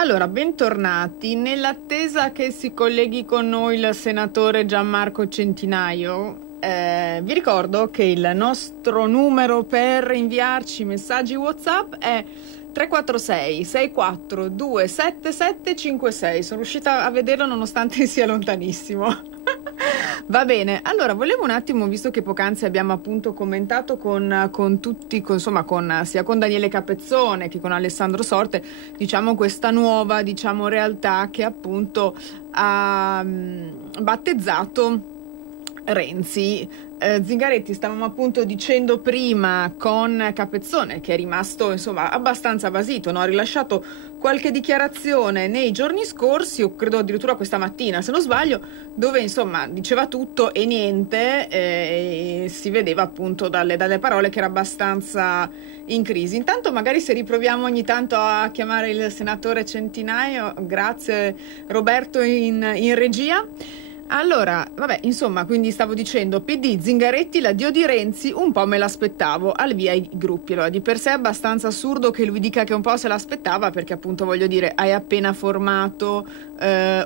Allora, bentornati. Nell'attesa che si colleghi con noi il senatore Gianmarco Centinaio, vi ricordo che il nostro numero per inviarci messaggi WhatsApp è 346 64 27756. Sono riuscita a vederlo nonostante sia lontanissimo. Va bene, allora volevo un attimo, visto che poc'anzi abbiamo appunto commentato con tutti, sia con Daniele Capezzone che con Alessandro Sorte, diciamo questa nuova, realtà che appunto ha battezzato Renzi. Zingaretti, stavamo appunto dicendo prima con Capezzone, che è rimasto abbastanza basito, no? Ha rilasciato qualche dichiarazione nei giorni scorsi, o credo addirittura questa mattina se non sbaglio, dove diceva tutto e niente, e si vedeva appunto dalle parole che era abbastanza in crisi. Intanto magari se riproviamo ogni tanto a chiamare il senatore Centinaio. Grazie Roberto in regia. Allora, quindi stavo dicendo, PD, Zingaretti, l'addio di Renzi, un po' me l'aspettavo, al via i gruppi. Allora, di per sé è abbastanza assurdo che lui dica che un po' se l'aspettava, perché appunto hai appena formato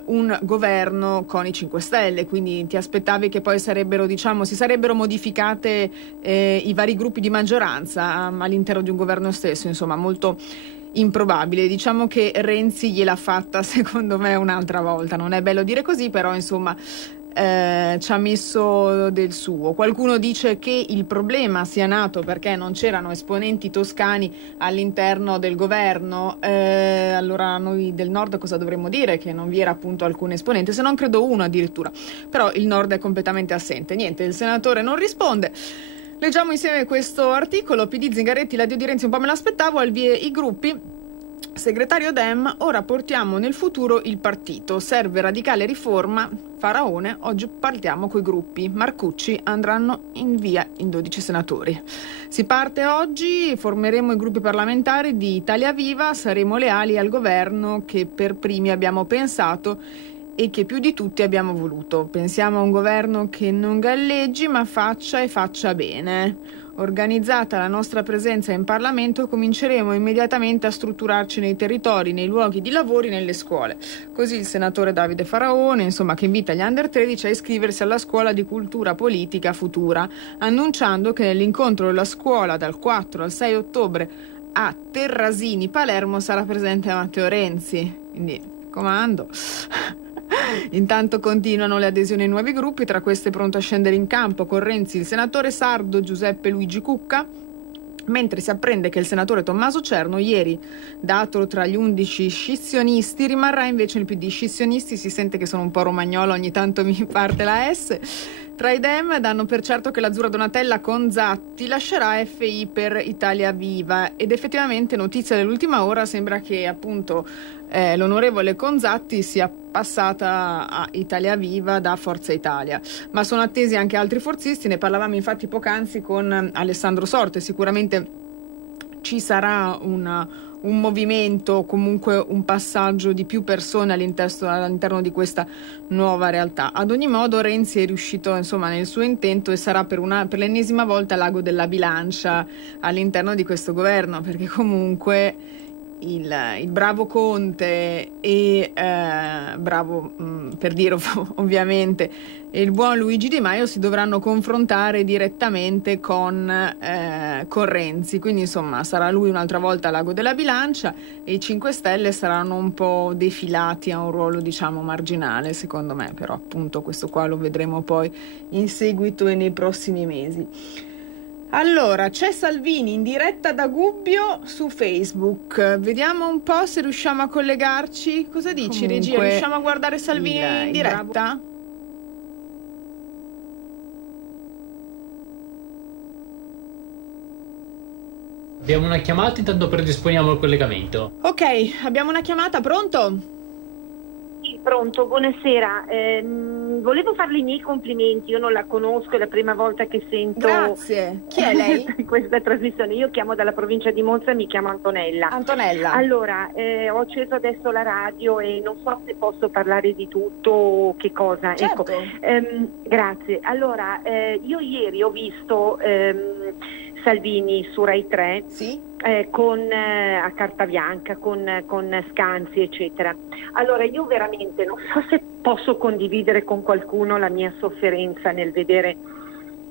un governo con i 5 Stelle, quindi ti aspettavi che poi si sarebbero modificate i vari gruppi di maggioranza all'interno di un governo stesso, molto improbabile. Diciamo che Renzi gliel'ha fatta secondo me un'altra volta, non è bello dire così, però ci ha messo del suo. Qualcuno dice che il problema sia nato perché non c'erano esponenti toscani all'interno del governo. Allora noi del nord cosa dovremmo dire? Che non vi era appunto alcun esponente, se non credo uno addirittura, però il nord è completamente assente. Niente, il senatore non risponde. Leggiamo insieme questo articolo. PD, Zingaretti, l'addio di Renzi un po' me l'aspettavo, al via i gruppi. Segretario Dem, ora portiamo nel futuro il partito. Serve radicale riforma. Faraone, oggi partiamo coi gruppi. Marcucci andranno in via in 12 senatori. Si parte oggi, formeremo i gruppi parlamentari di Italia Viva, saremo leali al governo che per primi abbiamo pensato e che più di tutti abbiamo voluto. Pensiamo a un governo che non galleggi ma faccia e faccia bene. Organizzata la nostra presenza in Parlamento, cominceremo immediatamente a strutturarci nei territori, nei luoghi di lavoro, nelle scuole. Così il senatore Davide Faraone, che invita gli under 13 a iscriversi alla scuola di cultura politica futura, annunciando che nell'incontro della scuola dal 4 al 6 ottobre a Terrasini, Palermo, sarà presente Matteo Renzi. Quindi, comando. Intanto continuano le adesioni ai nuovi gruppi, tra queste pronto a scendere in campo con Renzi il senatore sardo Giuseppe Luigi Cucca, mentre si apprende che il senatore Tommaso Cerno, ieri dato tra gli 11 scissionisti, rimarrà invece nel PD. Scissionisti, si sente che sono un po' romagnolo, ogni tanto mi parte la S. Tra i Dem danno per certo che l'Azzurra Donatella con Zatti lascerà FI per Italia Viva, ed effettivamente, notizia dell'ultima ora, sembra che appunto l'onorevole Conzatti sia passata a Italia Viva da Forza Italia, ma sono attesi anche altri forzisti. Ne parlavamo infatti poc'anzi con Alessandro Sorte. Sicuramente ci sarà un movimento, comunque un passaggio di più persone all'interno di questa nuova realtà. Ad ogni modo Renzi è riuscito nel suo intento e sarà per l'ennesima volta l'ago della bilancia all'interno di questo governo, perché comunque il bravo Conte e bravo per dire ovviamente, e il buon Luigi Di Maio si dovranno confrontare direttamente con Renzi, quindi sarà lui un'altra volta l'ago della bilancia e i 5 Stelle saranno un po' defilati a un ruolo marginale, secondo me, però appunto questo qua lo vedremo poi in seguito e nei prossimi mesi. Allora, c'è Salvini in diretta da Gubbio su Facebook. Vediamo un po' se riusciamo a collegarci. Cosa dici, regia? Riusciamo a guardare Salvini in diretta? Abbiamo una chiamata, intanto predisponiamo il collegamento. Ok, abbiamo una chiamata, pronto? Pronto, buonasera. Volevo farle i miei complimenti, io non la conosco, è la prima volta che sento. Grazie. Chi è lei? Questa trasmissione. Io chiamo dalla provincia di Monza, mi chiamo Antonella. Antonella. Allora, ho acceso adesso la radio e non so se posso parlare di tutto o che cosa. Certo. Ecco, grazie. Allora, io ieri ho visto Salvini su Rai 3, Sì? a carta bianca, con Scanzi, eccetera. Allora io veramente non so se posso condividere con qualcuno la mia sofferenza nel vedere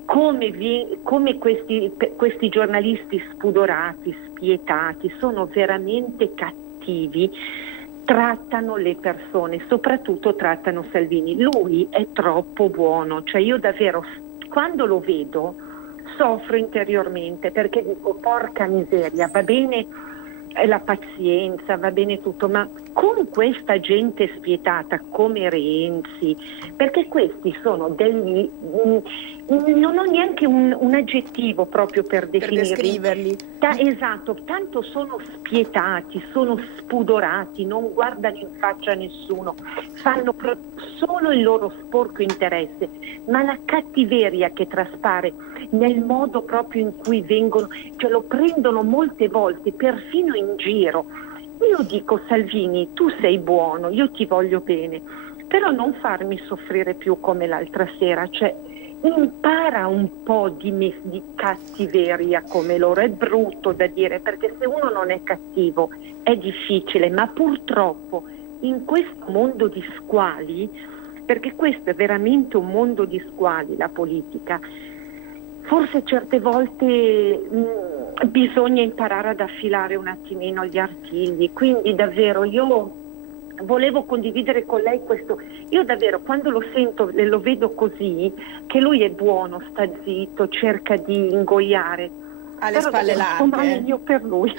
come questi giornalisti spudorati, spietati, sono veramente cattivi, trattano le persone, soprattutto trattano Salvini. Lui è troppo buono, cioè io davvero quando lo vedo soffro interiormente, perché dico porca miseria, va bene la pazienza, va bene tutto, ma con questa gente spietata come Renzi, perché questi sono degli non ho neanche un aggettivo proprio per descriverli. Esatto, tanto sono spietati, sono spudorati, non guardano in faccia a nessuno, fanno solo il loro sporco interesse, ma la cattiveria che traspare nel modo proprio in cui vengono, cioè lo prendono molte volte perfino in giro. Io dico Salvini, tu sei buono, io ti voglio bene, però non farmi soffrire più come l'altra sera, cioè impara un po' di cattiveria come loro. È brutto da dire, perché se uno non è cattivo è difficile, ma purtroppo in questo mondo di squali, perché questo è veramente un mondo di squali, la politica, forse certe volte bisogna imparare ad affilare un attimino gli artigli. Quindi davvero io volevo condividere con lei questo. Io davvero quando lo sento e lo vedo così, che lui è buono, sta zitto, cerca di ingoiare, ha le spalle larghe. Meglio per lui.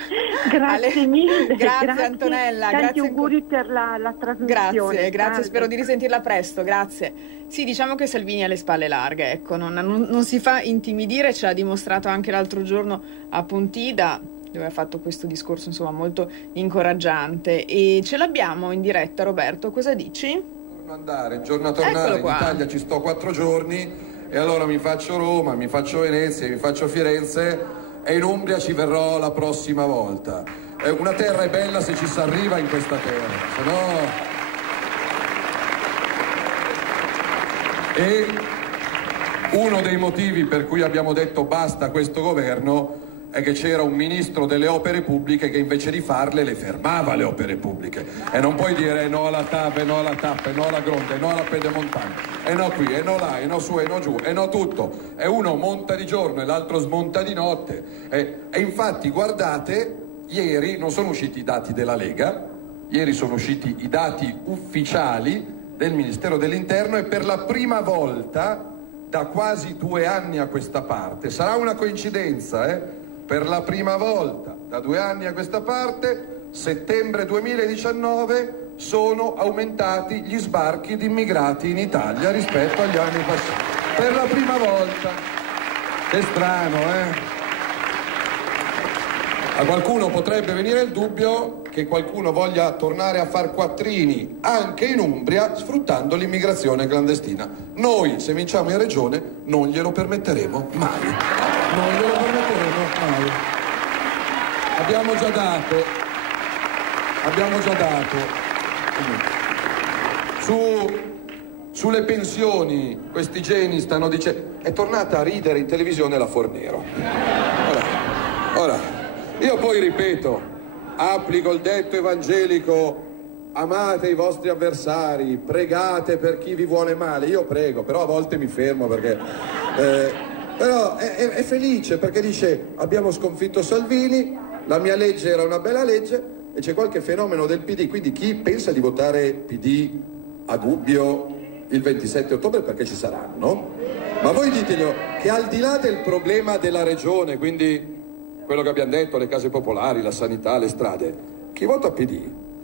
Grazie mille. Grazie Antonella. Tanti auguri per la trasmissione. Grazie, spero di risentirla presto, grazie. Sì, diciamo che Salvini ha le spalle larghe, ecco, non si fa intimidire, ce l'ha dimostrato anche l'altro giorno a Pontida, dove ha fatto questo discorso insomma molto incoraggiante, e ce l'abbiamo in diretta. Roberto, cosa dici? Giorno a tornare, in Italia ci sto 4 giorni e allora mi faccio Roma, mi faccio Venezia, mi faccio Firenze e in Umbria ci verrò la prossima volta. Una terra è bella se ci si arriva in questa terra, se no... E uno dei motivi per cui abbiamo detto basta a questo governo è che c'era un ministro delle opere pubbliche che invece di farle le fermava le opere pubbliche, e non puoi dire no alla TAV, no alla TAP, no alla Gronda, no alla Pedemontana, e no qui, e no là, e no su, e no giù, e no tutto, e uno monta di giorno e l'altro smonta di notte, e infatti guardate, ieri non sono usciti i dati della Lega, ieri sono usciti i dati ufficiali del Ministero dell'Interno, e per la prima volta da quasi 2 anni a questa parte, sarà una coincidenza, per la prima volta da 2 anni a questa parte, settembre 2019, sono aumentati gli sbarchi di immigrati in Italia rispetto agli anni passati. Per la prima volta. È strano, A qualcuno potrebbe venire il dubbio che qualcuno voglia tornare a far quattrini anche in Umbria sfruttando l'immigrazione clandestina. Noi, se vinciamo in regione, non glielo permetteremo mai. Non glielo permetteremo mai. Abbiamo già dato. Sulle pensioni, questi geni stanno dicendo... È tornata a ridere in televisione la Fornero. Ora, io poi ripeto, applico il detto evangelico: amate i vostri avversari, pregate per chi vi vuole male. Io prego, però a volte mi fermo perché... però è felice perché dice: abbiamo sconfitto Salvini, la mia legge era una bella legge, e c'è qualche fenomeno del PD. Quindi chi pensa di votare PD a Gubbio il 27 ottobre, perché ci saranno, ma voi diteglielo che al di là del problema della regione, quindi quello che abbiamo detto, le case popolari, la sanità, le strade, chi vota PD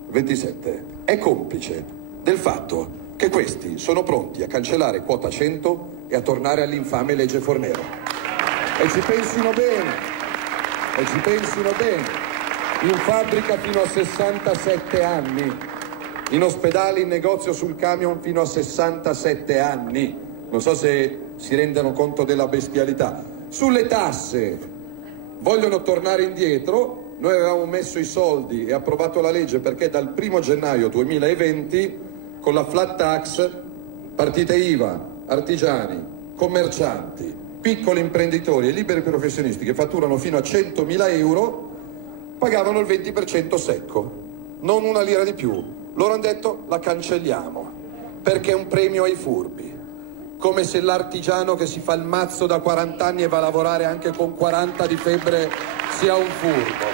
27 è complice del fatto che questi sono pronti a cancellare quota 100 e a tornare all'infame legge Fornero. E ci pensino bene, in fabbrica fino a 67 anni, in ospedale, in negozio, sul camion fino a 67 anni. Non so se si rendono conto della bestialità. Sulle tasse vogliono tornare indietro. Noi avevamo messo i soldi e approvato la legge perché dal 1 gennaio 2020 con la flat tax partite IVA, artigiani, commercianti, piccoli imprenditori e liberi professionisti che fatturano fino a 100.000 euro pagavano il 20% secco, non una lira di più. Loro hanno detto la cancelliamo perché è un premio ai furbi, come se l'artigiano che si fa il mazzo da 40 anni e va a lavorare anche con 40 di febbre sia un furbo,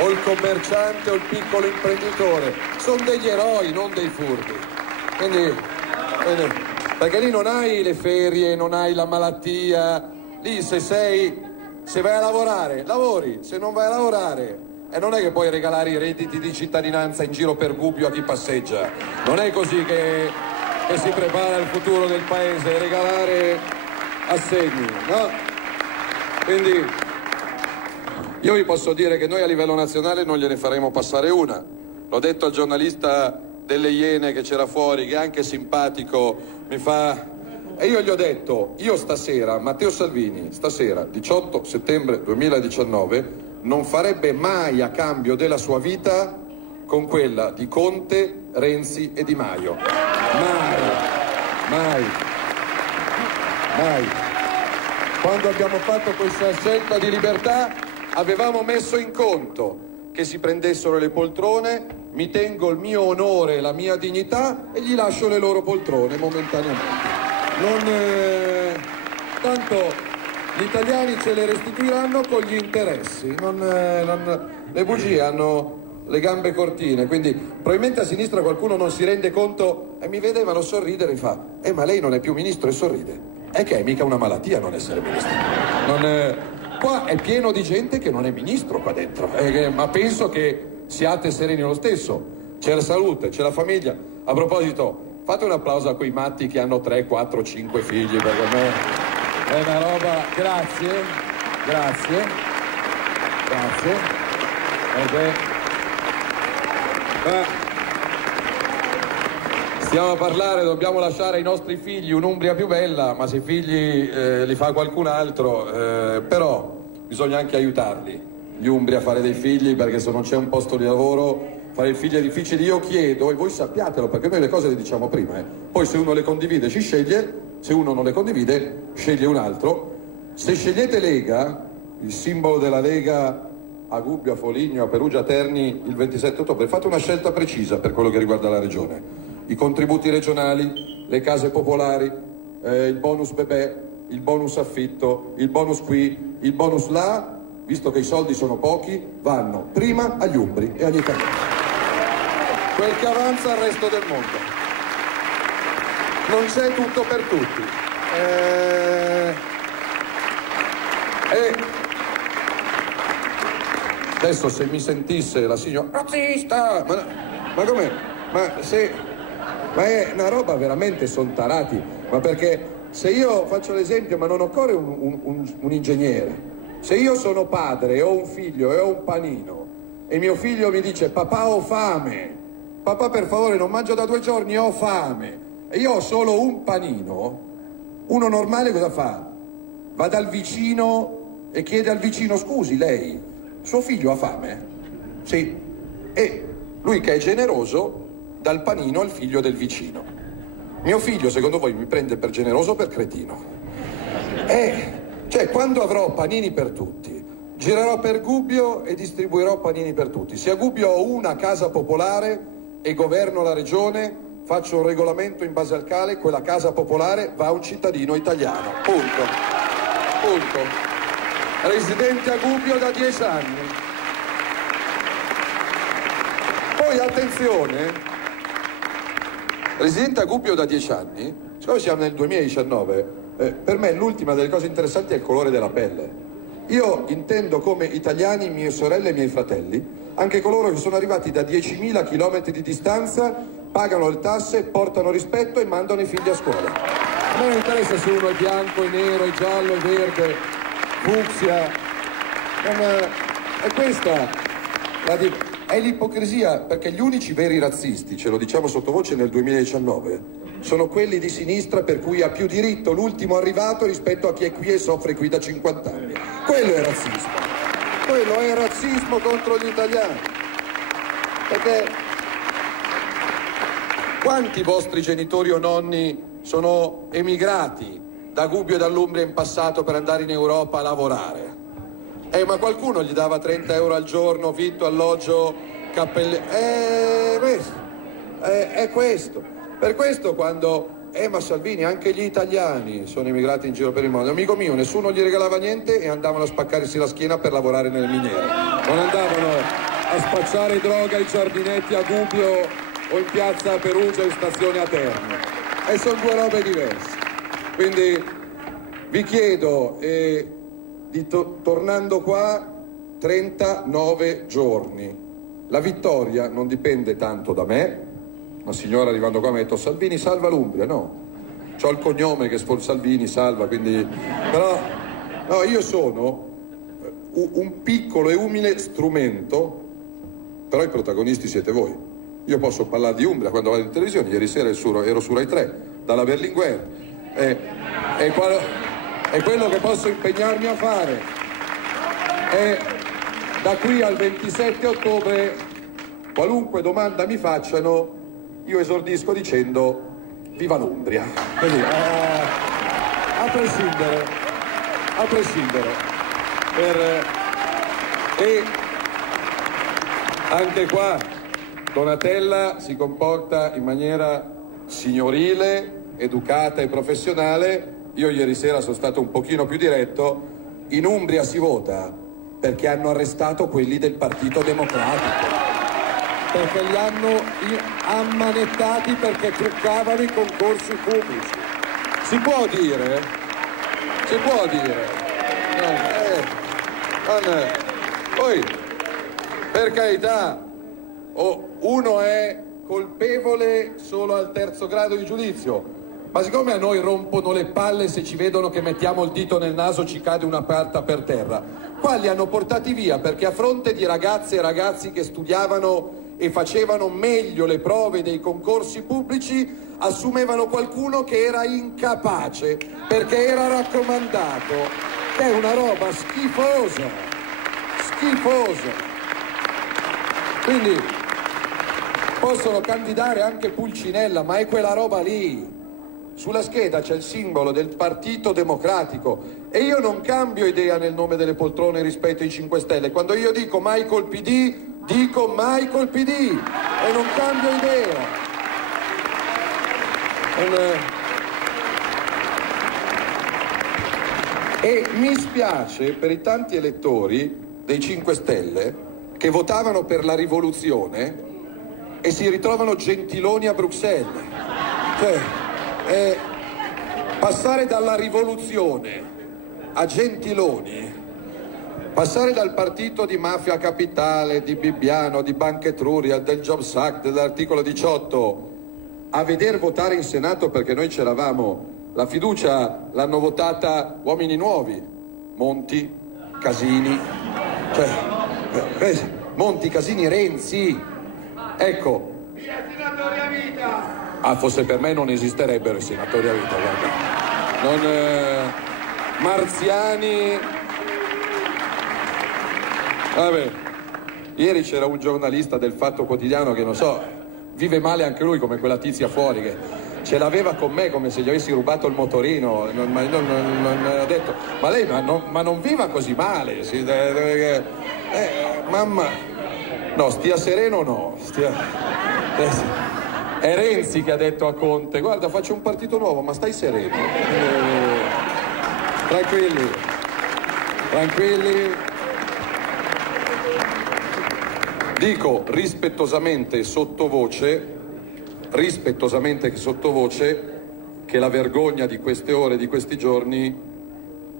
o il commerciante o il piccolo imprenditore. Sono degli eroi, non dei furbi. Quindi, perché lì non hai le ferie, non hai la malattia, lì se vai a lavorare, lavori, se non vai a lavorare, e non è che puoi regalare i redditi di cittadinanza in giro per Gubbio a chi passeggia, non è così che si prepara il futuro del paese, regalare assegni, no? Quindi io vi posso dire che noi a livello nazionale non gliene faremo passare una. L'ho detto al giornalista delle Iene che c'era fuori, che è anche simpatico, mi fa... E io gli ho detto, io stasera, Matteo Salvini, stasera, 18 settembre 2019, non farebbe mai a cambio della sua vita con quella di Conte, Renzi e Di Maio. Mai. Quando abbiamo fatto questa scelta di libertà avevamo messo in conto che si prendessero le poltrone, mi tengo il mio onore e la mia dignità e gli lascio le loro poltrone momentaneamente. Tanto gli italiani ce le restituiranno con gli interessi, le bugie hanno le gambe cortine, quindi probabilmente a sinistra qualcuno non si rende conto e mi vedevano sorridere e fa ma lei non è più ministro e sorride, è che è mica una malattia non essere ministro, qua è pieno di gente che non è ministro qua dentro, ma penso che siate sereni lo stesso, c'è la salute, c'è la famiglia. A proposito, fate un applauso a quei matti che hanno 3, 4, 5 figli, perché a me è una roba... Grazie. Stiamo a parlare, dobbiamo lasciare ai nostri figli un'Umbria più bella, ma se i figli li fa qualcun altro, però bisogna anche aiutarli, gli umbri, a fare dei figli, perché se non c'è un posto di lavoro... Fare il figlio è difficile, io chiedo, e voi sappiatelo, perché noi le cose le diciamo prima, poi se uno le condivide ci sceglie, se uno non le condivide sceglie un altro. Se scegliete Lega, il simbolo della Lega a Gubbio, a Foligno, a Perugia, a Terni il 27 ottobre, fate una scelta precisa per quello che riguarda la regione. I contributi regionali, le case popolari, il bonus bebè, il bonus affitto, il bonus qui, il bonus là, visto che i soldi sono pochi, vanno prima agli umbri e agli italiani. Quel che avanza al resto del mondo. Non c'è tutto per tutti. Adesso se mi sentisse la signora razzista, ma com'è? Ma è una roba veramente, son tarati. Ma perché se io faccio l'esempio, ma non occorre un ingegnere. Se io sono padre, ho un figlio e ho un panino e mio figlio mi dice papà ho fame, papà per favore non mangio da 2 giorni, ho fame, e io ho solo un panino, uno normale cosa fa? Va dal vicino e chiede al vicino scusi lei, suo figlio ha fame? Sì. E lui che è generoso dà il panino al figlio del vicino. Mio figlio secondo voi mi prende per generoso o per cretino? Cioè, quando avrò panini per tutti, girerò per Gubbio e distribuirò panini per tutti. Se a Gubbio ho una casa popolare e governo la regione, faccio un regolamento in base al quale quella casa popolare va a un cittadino italiano. Punto. Residente a Gubbio da 10 anni. Poi attenzione, residente a Gubbio da 10 anni, siccome siamo nel 2019, per me l'ultima delle cose interessanti è il colore della pelle. Io intendo come italiani mie sorelle e miei fratelli, anche coloro che sono arrivati da 10.000 chilometri di distanza, pagano le tasse, portano rispetto e mandano i figli a scuola. A me non interessa se uno è bianco, è nero, è giallo, è verde, fucsia. È questa è l'ipocrisia, perché gli unici veri razzisti, ce lo diciamo sottovoce nel 2019, sono quelli di sinistra, per cui ha più diritto l'ultimo arrivato rispetto a chi è qui e soffre qui da 50 anni. Quello è razzismo. Quello è razzismo contro gli italiani. Perché quanti vostri genitori o nonni sono emigrati da Gubbio e dall'Umbria in passato per andare in Europa a lavorare. Ma qualcuno gli dava 30 euro al giorno, vitto, alloggio, cappelli. È questo. Per questo quando ma Salvini, anche gli italiani sono emigrati in giro per il mondo. Amico mio, nessuno gli regalava niente e andavano a spaccarsi la schiena per lavorare nelle miniere. Non andavano a spacciare droga ai giardinetti a Gubbio o in piazza Perugia in stazione a Terni. E sono due robe diverse. Quindi vi chiedo, tornando qua, 39 giorni. La vittoria non dipende tanto da me. Una signora arrivando qua mi ha detto: Salvini salva l'Umbria. No, c'ho il cognome che Salvini salva, quindi... Però no, io sono un piccolo e umile strumento, però i protagonisti siete voi. Io posso parlare di Umbria quando vado in televisione. Ieri sera ero su Rai 3 dalla Berlinguer, è quello che posso impegnarmi a fare. E da qui al 27 ottobre qualunque domanda mi facciano, io esordisco dicendo: viva l'Umbria. Quindi, a prescindere. E anche qua Donatella si comporta in maniera signorile, educata e professionale. Io ieri sera sono stato un pochino più diretto. In Umbria si vota perché hanno arrestato quelli del Partito Democratico, perché li hanno ammanettati perché truccavano i concorsi pubblici. Si può dire? Poi, per carità, uno è colpevole solo al terzo grado di giudizio, ma siccome a noi rompono le palle se ci vedono che mettiamo il dito nel naso ci cade una carta per terra, qua li hanno portati via perché a fronte di ragazze e ragazzi che studiavano e facevano meglio le prove dei concorsi pubblici, assumevano qualcuno che era incapace perché era raccomandato, che è una roba schifosa. Quindi possono candidare anche Pulcinella, ma è quella roba lì. Sulla scheda c'è il simbolo del Partito Democratico e io non cambio idea nel nome delle poltrone rispetto ai 5 Stelle. Quando io dico Michael PD, dico Michael PD e non cambio idea. E mi spiace per i tanti elettori dei 5 Stelle che votavano per la rivoluzione e si ritrovano Gentiloni a Bruxelles. Cioè, passare dalla rivoluzione a Gentiloni, passare dal partito di mafia capitale, di Bibbiano, di Banca Etruria, del Jobs Act, dell'articolo 18, a veder votare in Senato, perché noi c'eravamo, la fiducia l'hanno votata uomini nuovi, Monti, Casini, Monti, Casini, Renzi, ecco. Via senatori a vita! Fosse per me non esisterebbero i senatori a vita, guarda. Marziani. Vabbè, ieri c'era un giornalista del Fatto Quotidiano che non so, vive male anche lui come quella tizia fuori che ce l'aveva con me come se gli avessi rubato il motorino. Non ho detto, ma lei ma non viva così male, mamma, no, stia sereno, no, è Renzi che ha detto a Conte: guarda, faccio un partito nuovo, ma stai sereno, tranquilli. Dico rispettosamente sottovoce che la vergogna di queste ore, di questi giorni,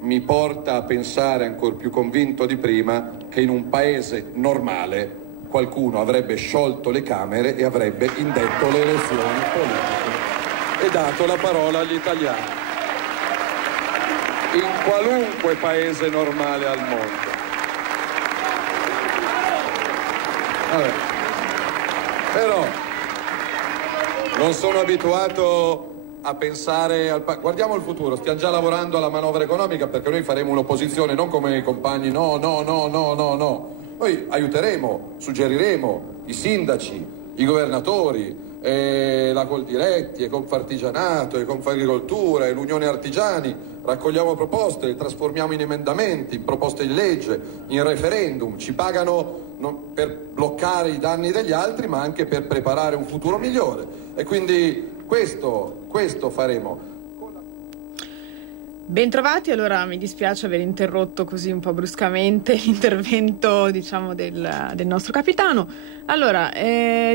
mi porta a pensare ancor più convinto di prima che in un paese normale qualcuno avrebbe sciolto le Camere e avrebbe indetto le elezioni politiche e dato la parola agli italiani. In qualunque paese normale al mondo. Vabbè. Però non sono abituato a pensare guardiamo il futuro, stiamo già lavorando alla manovra economica perché noi faremo un'opposizione non come i compagni, no. Noi aiuteremo, suggeriremo i sindaci, i governatori, la Coldiretti, e Confartigianato, e Confagricoltura, e l'Unione Artigiani raccogliamo proposte, le trasformiamo in emendamenti, in proposte di legge, in referendum. Ci pagano non per bloccare i danni degli altri, ma anche per preparare un futuro migliore. E quindi questo faremo. Bentrovati, allora mi dispiace aver interrotto così un po' bruscamente l'intervento, diciamo, del nostro capitano. Allora,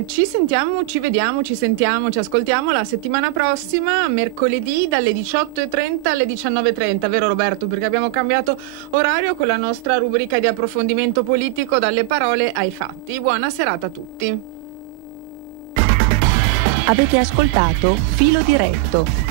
ci sentiamo, ci vediamo, ci sentiamo, ci ascoltiamo la settimana prossima, mercoledì dalle 18:30 alle 19:30, vero Roberto? Perché abbiamo cambiato orario con la nostra rubrica di approfondimento politico dalle parole ai fatti. Buona serata a tutti. Avete ascoltato Filo Diretto.